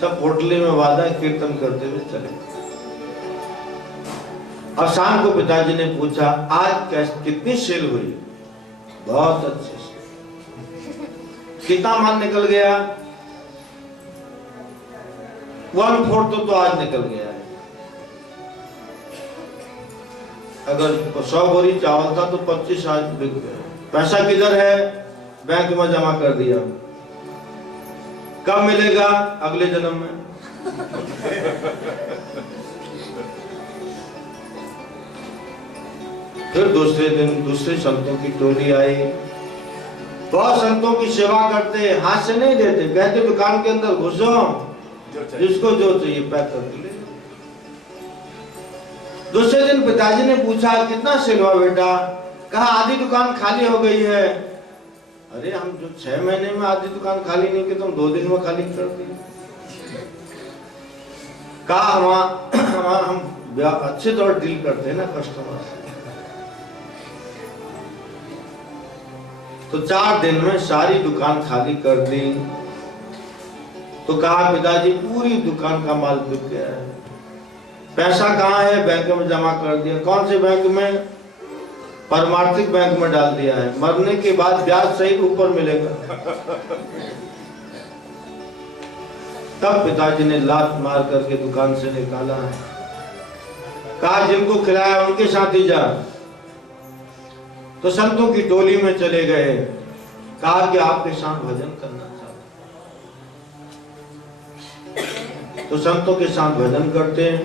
सब होटले में वादा कीर्तन करते हुए चले। अब शाम को पिताजी ने पूछा आज कितनी सेल हुई? बहुत अच्छे से। कितना माल निकल गया? 1/4 तो आज निकल गया है। अगर 100 बोरी चावल था तो 25 आज बिक गए। पैसा किधर है? बैंक में जमा कर दिया। कब मिलेगा? अगले जन्म में। फिर दूसरे दिन दूसरे संतों की टोली आई। बहुत संतों की सेवा करते, हाथ से नहीं देते, कहते दुकान के अंदर घुसो, जिसको जो चाहिए पैक करके ले। दूसरे दिन पिताजी ने पूछा कितना सेल हुआ बेटा? कहा आधी दुकान खाली हो गई है। अरे हम जो 6 महीने में आधी दुकान खाली नहीं की, तुम 2 दिन में खाली कर दी। कहा हम अच्छे तौर डील करते हैं ना कस्टमर से। तो 4 दिन में सारी दुकान खाली कर दी। तो कहा पिताजी पूरी दुकान का माल बिक गया है। पैसा कहाँ है? बैंक में जमा कर दिया। कौन से बैंक में? परमार्थिक बैंक में डाल दिया है। मरने के बाद ब्याज सहित ऊपर मिलेगा। तब पिताजी ने लात मार करके दुकान से निकाला है। कहा जिनको खिलाया उनके साथ ही जा। तो संतों की टोली में चले गए। कहा कि आपके साथ भजन करना चाहते। तो संतों के साथ भजन करते हैं।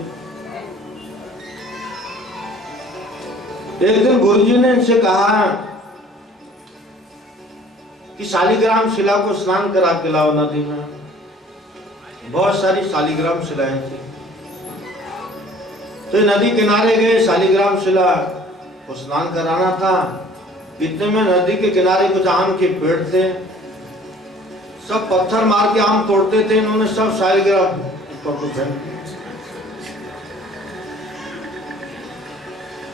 एक दिन गुरुजी ने इनसे कहा कि शालिग्राम शिला को स्नान करा के लाओ नदी में। बहुत सारी शालिग्राम शिलाएं थी। तो नदी किनारे गए, शालिग्राम शिला को स्नान कराना था। इतने में नदी के किनारे कुछ आम के पेड़ थे। सब पत्थर मार के आम तोड़ते थे। इन्होंने सब शालिग्राम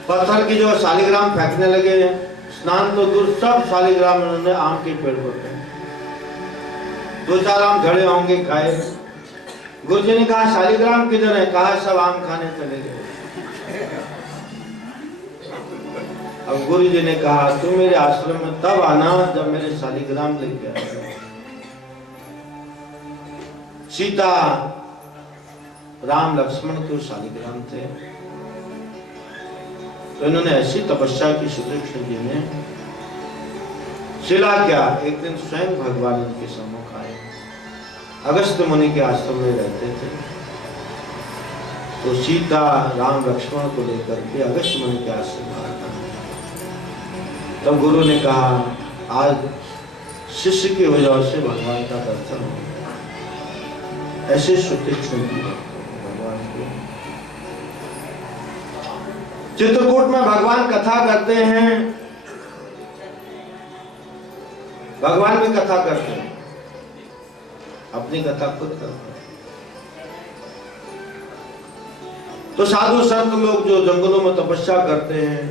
पत्थर की जो शालिग्राम फेंकने लगे। स्नान तो दूर, सब शालिग्राम इन्होंने आम के पेड़ पर फेंके। 2-4 आम झड़े होंगे, खाए। गुरुजी ने कहा शालिग्राम किधर है? कहा सब आम खाने चले गए। अब गुरुजी ने कहा तुम मेरे आश्रम में तब आना जब मेरे शालिग्राम लेके आए। सीता राम लक्ष्मण के शालिग्राम थे। तो इन्होंने ऐसी तपस्या की सुदीक्षण जी ने। शिला क्या, एक दिन स्वयं भगवान उनके सम्मुख आए। अगस्त्य मुनि के आश्रम में रहते थे। तो सीता राम लक्ष्मण को लेकर के अगस्त्य मुनि के आश्रम में आया। तब गुरु ने कहा आज शिष्य की वजह से भगवान का दर्शन हो गया। ऐसे सुदीक्षण जी भगवान को। चित्रकूट में भगवान कथा करते हैं। भगवान भी कथा करते हैं, अपनी कथा खुद करते हैं। तो साधु संत लोग जो जंगलों में तपस्या करते हैं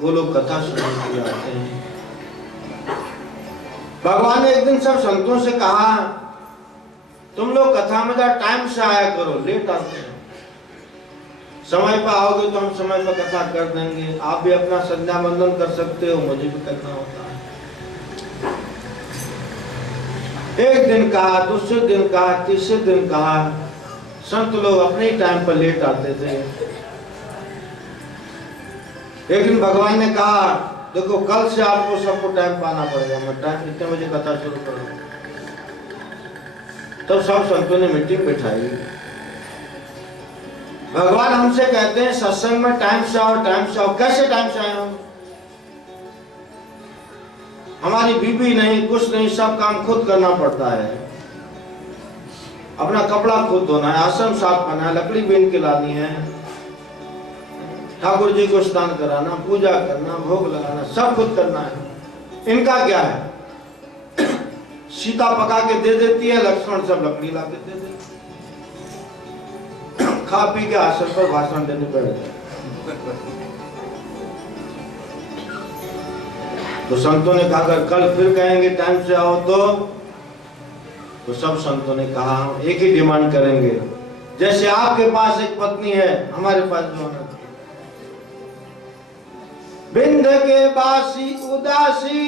वो लोग कथा सुनने के लिए आते हैं। भगवान ने एक दिन सब संतों से कहा तुम लोग कथा में टाइम से आया करो, लेट आते हैं। समय पर आओगे तो हम समय पर कथा कर देंगे। आप भी अपना संध्या वंदन कर सकते हो, मुझे भी करना होता है। एक दिन कहा, दूसरे दिन कहा, तीसरे दिन कहा। संत लोग अपने ही टाइम पर लेट आते थे। एक दिन भगवान ने कहा देखो कल से आपको सबको टाइम पाना पड़ेगा। मैं टाइम कितने बजे कथा शुरू करूँ? तब सब संतों ने मीटिंग बिठाई। भगवान हमसे कहते हैं सत्संग में टाइम से आओ, टाइम से आओ। कैसे टाइम से आए हम? हमारी बीबी नहीं, कुछ नहीं, सब काम खुद करना पड़ता है। अपना कपड़ा खुद धोना है, आश्रम साफ करना है, लकड़ी बीन के लानी है, ठाकुर जी को स्नान कराना, पूजा करना, भोग लगाना, सब खुद करना है। इनका क्या है? सीता पका के दे देती है, लक्ष्मण सब लकड़ी ला के दे देते, खा पी के आश्रम पर भाषण देने बैठ जाए। तो संतों ने कहा अगर कल फिर कहेंगे टाइम से आओ तो तो सब संतों ने कहा हम एक ही डिमांड करेंगे, जैसे आपके पास एक पत्नी है हमारे पास भी होना चाहिए। बिंद के बासी उदासी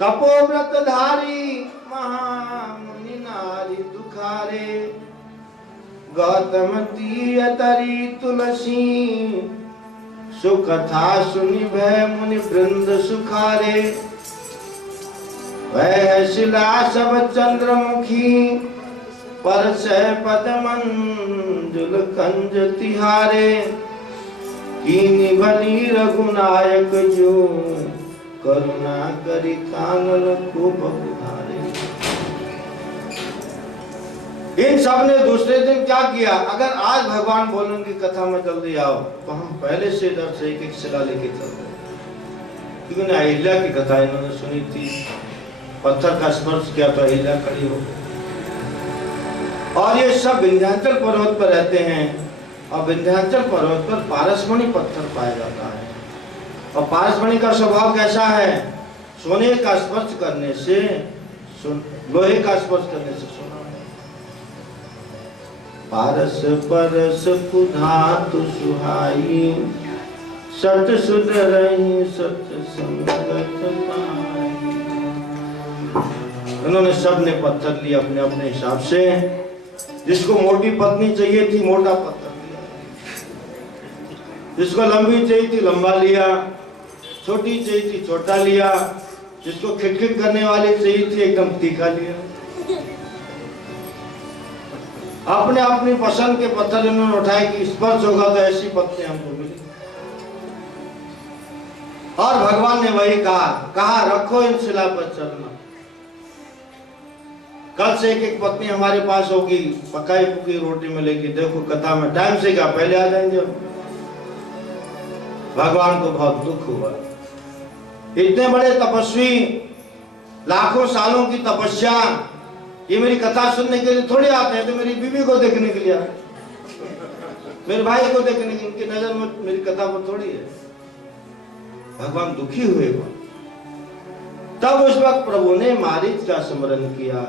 तपोव्रत धारी महामुनि नारी दुखारे, गौतम तीयतरी तुलसी सुकथा सुनि भय मुनि वृंद सुखारे। वह शिला सब चंद्रमुखी पर से पद मंजुल कंज तिहारे, कीनी बली रघुनायक जो करुणा करी कानल को बहुधारे। इन सब ने दूसरे दिन क्या किया, अगर आज भगवान बोलेंगे कथा में जल्दी आओ तो हम पहले से इधर से एक एक शिला लेके चलते, क्योंकि अहिल्या की कथा इन्होंने सुनी थी, पत्थर का स्पर्श किया तो अहिल्या खड़ी हो गई। और ये सब विंध्याचल पर्वत पर रहते हैं, और विंध्याचल पर्वत पर पारसमणि पत्थर पाया जाता है। और पारसमणि का स्वभाव कैसा है, सोने का स्पर्श करने से लोहे का स्पर्श करने से सोना। पारस परस कुधातु सुहाई, सत सुध रही सत संगत पाई। उन्होंने सब ने पत्थर लिया अपने अपने हिसाब से, जिसको मोटी पत्नी चाहिए थी मोटा पत्थर लिया, जिसको लंबी चाहिए थी लंबा लिया, छोटी चाहिए थी छोटा लिया, जिसको खिटखिट करने वाली चाहिए थी एकदम तीखा लिया। अपने अपनी पसंद के पत्थर इन्होंने उठाए कि स्पर्श होगा तो ऐसी पत्नी हमको मिली। और भगवान ने वही कहा रखो इन शिला पर चलना, कल से एक एक पत्नी हमारे पास होगी, पकाई पुकी रोटी मिलेगी। देखो कथा में टाइम से क्या पहले आ जाएंगे। भगवान को बहुत दुख हुआ, इतने बड़े तपस्वी, लाखों सालों की तपस्या, ये मेरी कथा सुनने के लिए थोड़ी आते हैं, तो मेरी बीवी को देखने के लिए आए, मेरे भाई को देखने की, इनकी नजर में मेरी कथा पर थोड़ी है। भगवान दुखी हुए। तब उस वक्त प्रभु ने मारीच का स्मरण किया,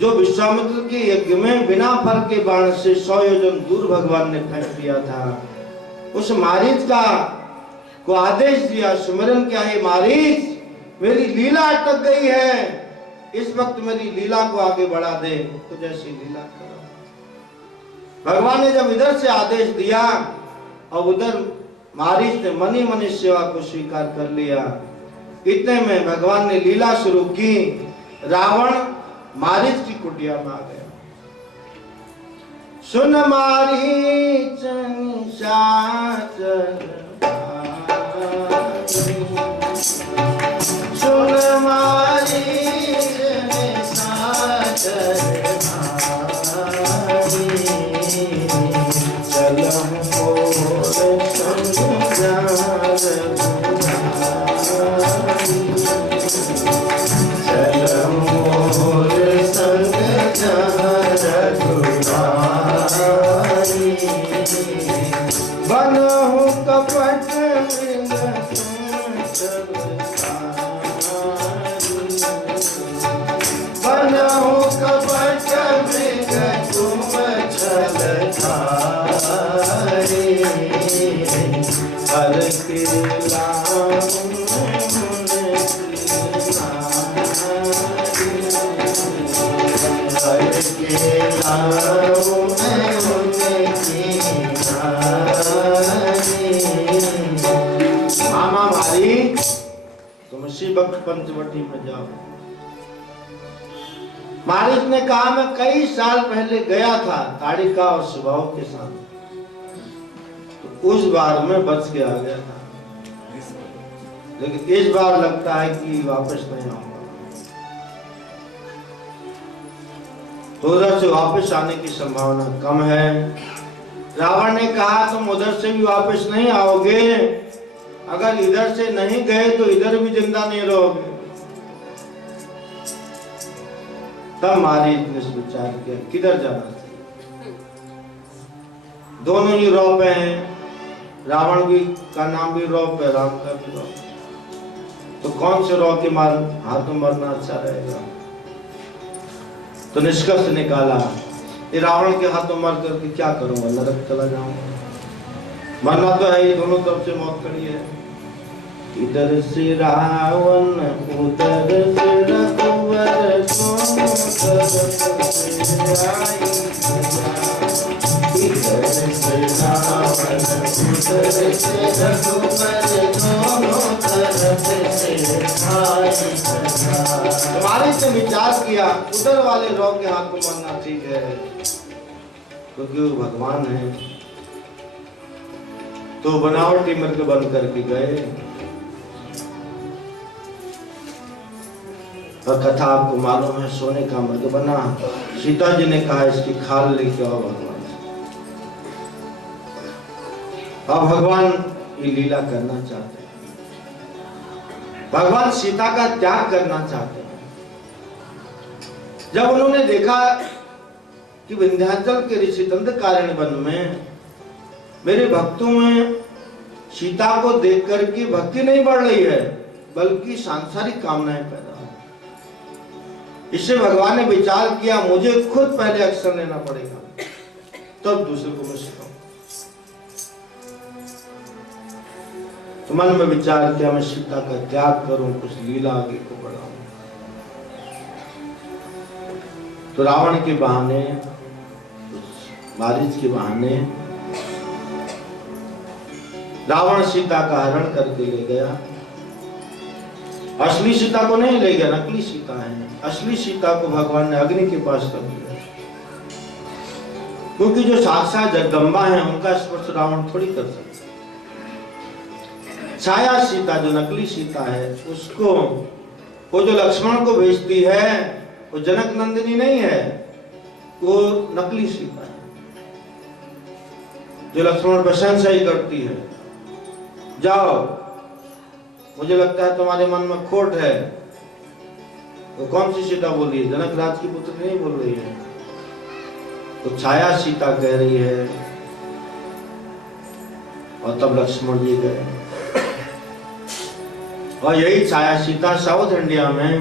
जो विश्वामित्र के यज्ञ में बिना फल के बाण से 100 योजन दूर भगवान ने फेंक दिया था। उस मारीच का को आदेश दिया, स्मरण क्या है मारीच, मेरी लीला अटक गई है, इस वक्त मेरी लीला को आगे बढ़ा दे, तो जैसी लीला करो। भगवान ने जब इधर से आदेश दिया और उधर मारीच ने मनी मनी सेवा को स्वीकार कर लिया। इतने में भगवान ने लीला शुरू की, रावण मारीच की कुटिया में आ गया। सुन मारीच सुन मारीच पंचवटी में जाओ। मारीच ने कहा मैं कई साल पहले गया था ताड़िका और स्वभाव के साथ, तो उस बार मैं बच के आ गया था, लेकिन इस बार लगता है कि वापस नहीं आऊंगा। तो उधर से वापस आने की संभावना कम है। रावण ने कहा तुम उधर से भी वापस नहीं आओगे, अगर इधर से नहीं गए तो इधर भी जिंदा नहीं रहोगे। तब मारीच ने विचार किया किधर जाना चाहिए। दोनों ही रौप हैं, रावण भी का नाम भी रौप है, राम का भी रौप, तो कौन से रौप के हाथों मरना अच्छा रहेगा। तो निष्कर्ष निकाला, ये रावण के हाथों मर करके क्या करूंगा, नरक चला जाऊंगा, मरना तो है, ये दोनों तरफ से मौत खड़ी है। इधर से रावण उधर से रघुवर, दोनों तरफ से आई सजा। इधर से रावण उधर से रघुवर, दोनों तरफ से आई सजा। तुम्हारे से विचार किया उधर वाले राव के हाथ में मरना ठीक है, क्योंकि वो भगवान है। तो बनावटी मृग बन करके गए। और कथा आपको मालूम है, सोने का मृग बना। सीता जी ने कहा इसकी खाल लेके आओ भगवान से। अब भगवान ये लीला करना चाहते हैं, भगवान सीता का त्याग करना चाहते हैं। जब उन्होंने देखा कि विंध्याचल के ऋषि दंडकारण्य वन में मेरे भक्तों में सीता को देख करके भक्ति नहीं बढ़ रही है, बल्कि सांसारिक कामनाएं पैदा हो, इससे भगवान ने विचार किया मुझे खुद पहले एक्शन लेना पड़ेगा, तब दूसरे को मैं सिखाऊं। तो मन में विचार किया मैं सीता का त्याग करूं, कुछ लीला आगे को बढ़ाऊं। तो रावण के बहाने, मारीच के बहाने रावण सीता का हरण करके ले गया। असली सीता को नहीं ले गया, नकली सीता है। असली सीता को भगवान ने अग्नि के पास रख दिया, क्योंकि जो साक्षात जगदम्बा है उनका स्पर्श रावण थोड़ी कर सकता। छाया सीता जो नकली सीता है, उसको वो जो लक्ष्मण को भेजती है वो जनक नंदिनी नहीं है, वो नकली सीता है जो लक्ष्मण प्रशंसा ही करती है। जाओ, मुझे लगता है तुम्हारे मन में खोट है। वो कौन सी सीता बोल रही है? जनक राज की पुत्री नहीं बोल रही है, तो छाया सीता कह रही है। और तब लक्ष्मण जी गए, और यही छाया सीता साउथ इंडिया में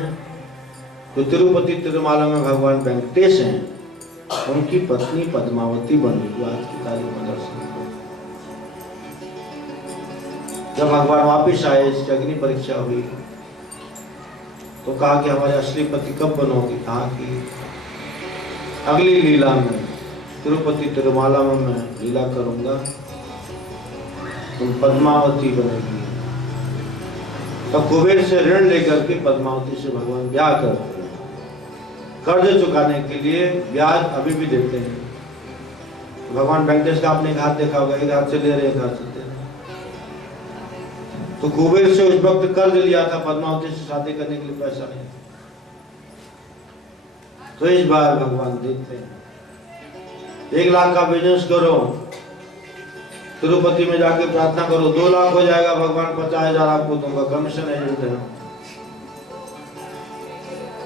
तो तिरुपति तिरुमाला में भगवान वेंकटेश हैं, उनकी पत्नी पद्मावती बनी जो आज की तारीख में दर्शन। जब भगवान वापिस आए, इसकी अग्नि परीक्षा हुई, तो कहा कि हमारे असली पति कब बनोगी? कहा कि अगली लीला में तिरुपति तिरुमाला में मैं लीला करूंगा, तुम पद्मावती बनेगी। तो कुबेर से ऋण लेकर के पद्मावती से भगवान ब्याह करते हैं, कर्ज चुकाने के लिए ब्याज अभी भी देते हैं। तो भगवान वेंकटेश का आपने एक हाथ देखा होगा, एक हाथ से ले रहे, एक हाथ से दे रहे। तो कुबेर से उस वक्त कर्ज लिया था, पद्मावती से शादी करने के लिए पैसा नहीं, तो इस बार भगवान देते हैं। 1 लाख का बिजनेस करो, तिरुपति में जाके प्रार्थना करो, 2 लाख हो जाएगा, भगवान 50,000 आपको दूंगा, कमीशन एजेंट है।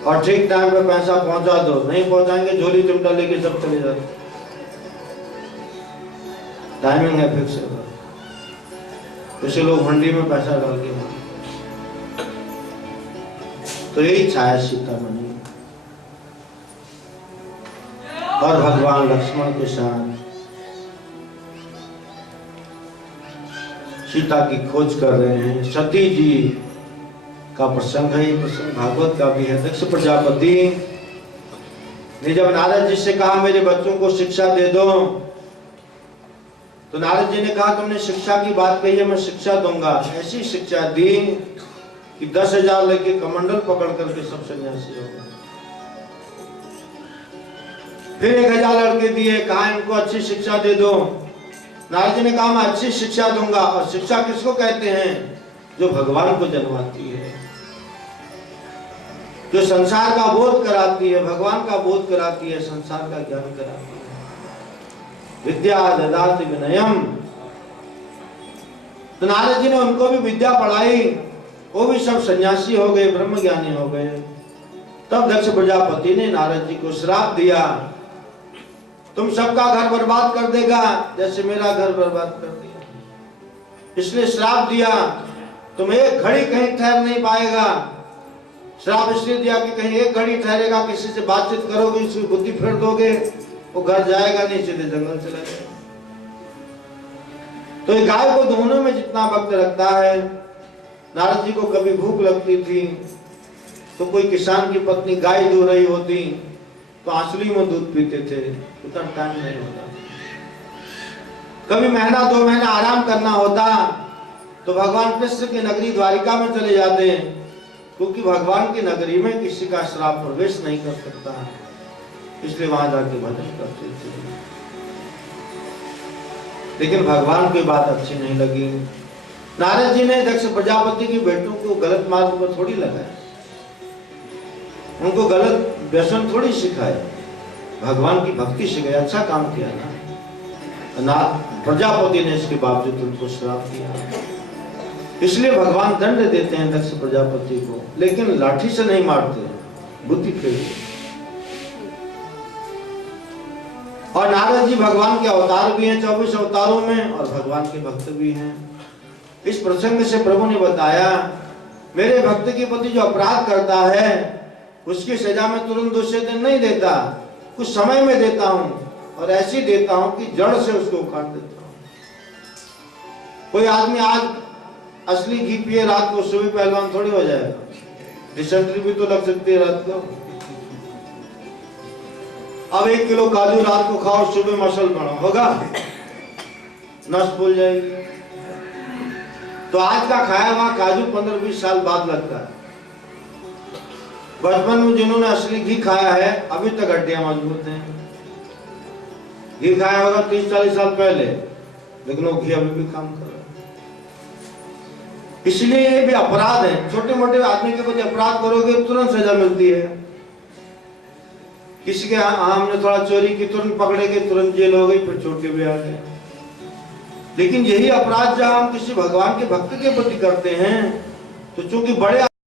और ठीक टाइम पे पैसा पहुंचा दो, नहीं पहुंचाएंगे झोली चिमटा लेके सब चले जाते। टाइमिंग है फिक्स है। कुछ लोग मंडी में पैसा डाल के, तो यही छाया सीता बनी। और भगवान लक्ष्मण के साथ सीता की खोज कर रहे हैं। सती जी का प्रसंग है, ये प्रसंग भागवत का भी है। दक्ष प्रजापति ने जब नारद जी से कहा मेरे बच्चों को शिक्षा दे दो, तो नारद जी ने कहा तुमने शिक्षा की बात कही है, मैं शिक्षा दूंगा। ऐसी शिक्षा दी कि 10,000 लेके कमंडल पकड़ करके सब सन्यासी हो गए। फिर 1,000 लड़के दिए, कहा इनको अच्छी शिक्षा दे दो। नारद जी ने कहा मैं अच्छी शिक्षा दूंगा। और शिक्षा किसको कहते हैं? जो भगवान को जन्माती है, जो संसार का बोध कराती है, भगवान का बोध कराती है, संसार का ज्ञान कराती है। विद्या ददाति विनयम। तो नारद जी ने उनको भी विद्या पढ़ाई, वो भी सब सन्यासी हो गए, ब्रह्म ज्ञानी हो गए। तब दक्ष प्रजापति ने नारद जी को श्राप दिया, तुम सबका घर बर्बाद कर देगा जैसे मेरा घर बर्बाद कर दिया। इसलिए श्राप दिया, तुम एक घड़ी कहीं ठहर नहीं पाएगा, श्राप इसलिए दिया कि कहीं एक घड़ी ठहरेगा, किसी से बातचीत करोगे, उसकी बुद्धि फेर दोगे, वो घर जाएगा नहीं, सीधे जंगल चला जाएगा। तो ये गाय को दोनों में जितना वक्त लगता है, नारद जी को कभी भूख लगती थी तो कोई किसान की पत्नी गाय दूह रही होती तो आंसुली में दूध पीते थे, उतना टाइम नहीं होता। कभी महीना 2 महीना आराम करना होता तो भगवान कृष्ण की नगरी द्वारिका में चले जाते, क्योंकि भगवान की नगरी में किसी का श्राप प्रवेश नहीं कर सकता, इसलिए वहां जाके भजन करते थे। लेकिन भगवान की बात अच्छी नहीं लगी। नारद जी ने दक्ष प्रजापति की बेटों को गलत मार्ग पर थोड़ी लगाया, उनको गलत व्यसन थोड़ी सिखाया, भगवान की भक्ति सिखाई, अच्छा काम किया ना। प्रजापति ने इसके बावजूद उनको श्राप दिया, इसलिए भगवान दंड देते हैं दक्ष प्रजापति को, लेकिन लाठी से नहीं मारते, बुद्धि फेर। और नारद जी भगवान के अवतार भी हैं 24 अवतारों में, और भगवान के भक्त भी हैं। इस प्रसंग से प्रभु ने बताया, मेरे भक्त के प्रति जो अपराध करता है उसकी सजा मैं तुरंत दूसरे दिन नहीं देता, कुछ समय में देता हूं, और ऐसी देता हूं कि जड़ से उसको उखाड़ देता हूं। कोई आदमी आज असली घी पिए, रात को सुबह पहलवान थोड़ी हो जाएगा, डिसेंट्री भी तो लग सकती है रात को। अब 1 किलो काजू रात को खाओ, सुबह मसल बनो, होगा? नस फूल जाएगी। तो आज का खाया हुआ काजू 15-20 साल बाद लगता है। बचपन में जिन्होंने असली घी खाया है अभी तक हड्डियां मजबूत हैं। घी खाया होगा 30-40 साल पहले, लेकिन वो घी अभी भी काम कर रहा है। इसलिए ये भी अपराध है, छोटे मोटे आदमी के प्रति अपराध करोगे तुरंत सजा मिलती है। किसी के हमने थोड़ा चोरी की, तुरंत पकड़ेगे, तुरंत जेल हो गई, फिर छोटे भी आ गए। लेकिन यही अपराध जब हम किसी भगवान के भक्त के प्रति करते हैं तो चूंकि बड़े